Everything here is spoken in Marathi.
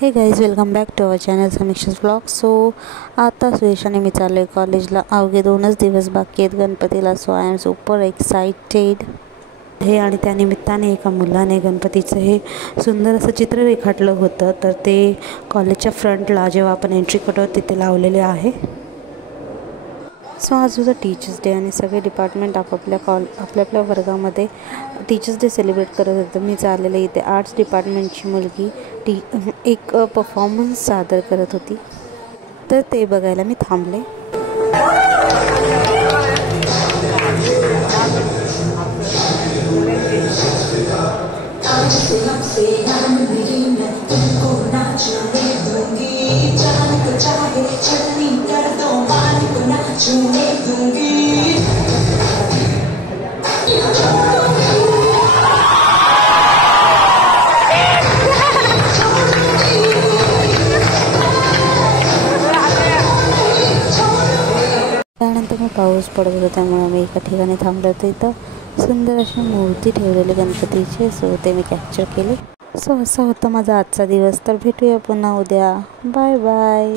हे guys, welcome back to our channel Samiksha's blog. So आता सुयशाने मी चाललो आहे कॉलेजला. अवघे 2च दिवस बाकी आहेत गणपतीला. So I am super excited. हे आणि त्यानिमित्ताने एका मुलाने गणपतीचं हे सुंदर असं चित्र रेखाटलं होतं, तर ते कॉलेजच्या फ्रंटला जेव्हा आपण एंट्री करतो तिथे लावलेले आहे. सो आज होतं टीचर्स डे आणि सगळे डिपार्टमेंट आपल्या वर्गामध्ये टीचर्स डे सेलिब्रेट करत होतं. मी चाललेले इथे आर्ट्स डिपार्टमेंटची मुलगी एक परफॉर्मन्स सादर करत होती, तर ते बघायला मी थांबले. त्यानंतर मग पाऊस पडत होता, त्यामुळे मी एका ठिकाणी थांबलो होतो. इथं सुंदर अशी मूर्ती ठेवलेली गणपतीची, सो ते मी कॅप्चर केले. सो असा होता माझा आजचा दिवस. तर भेटूया पुन्हा उद्या. Bye bye.